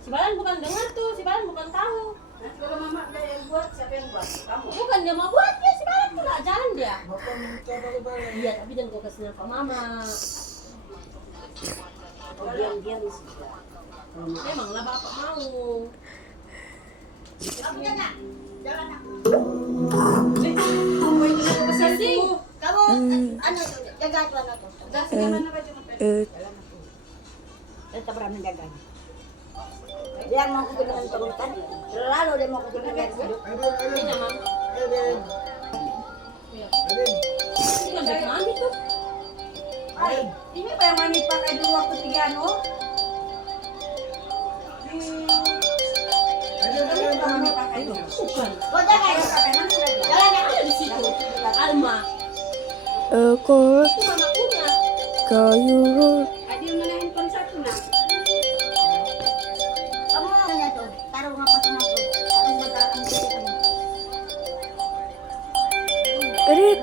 Si Balan bukan dengar tuh, si Balan bukan tahu. Nanti kalau mama ada yang buat, siapa yang buat? Kamu. Bukan dia mau buat dia, si Balan tuh nggak jalan dia. Bapak minta dari Balan. Iya, tapi jangan kau kasih nama mama. Oh, diam-diam sih. Emanglah bapak mau. Kamu jangan. Jangan aku. Kamu itu mau pesising. Kamu anu jaga tuan aku. Jaga mana baju tetap pernah menjaga. Dia mau ke dengan terus tadi. Selalu dia mau ke dengan hidup. Ini nama. Eden. Iya. Eden. Bukan dari mami tuh. Ay, ini apa yang mami pakai dulu waktu tiga anu? Eden. Mami pakai itu. Bukan. Kau jaga ya, pakai mana sudah dia? Jalan ya. Ada di situ. Alma. Aku Itu mama punya. kayu Adil mana handphone satu nak? Kamu nanya tuh, taruh ngapa sama tuh? Taruh belakang situ kamu. rit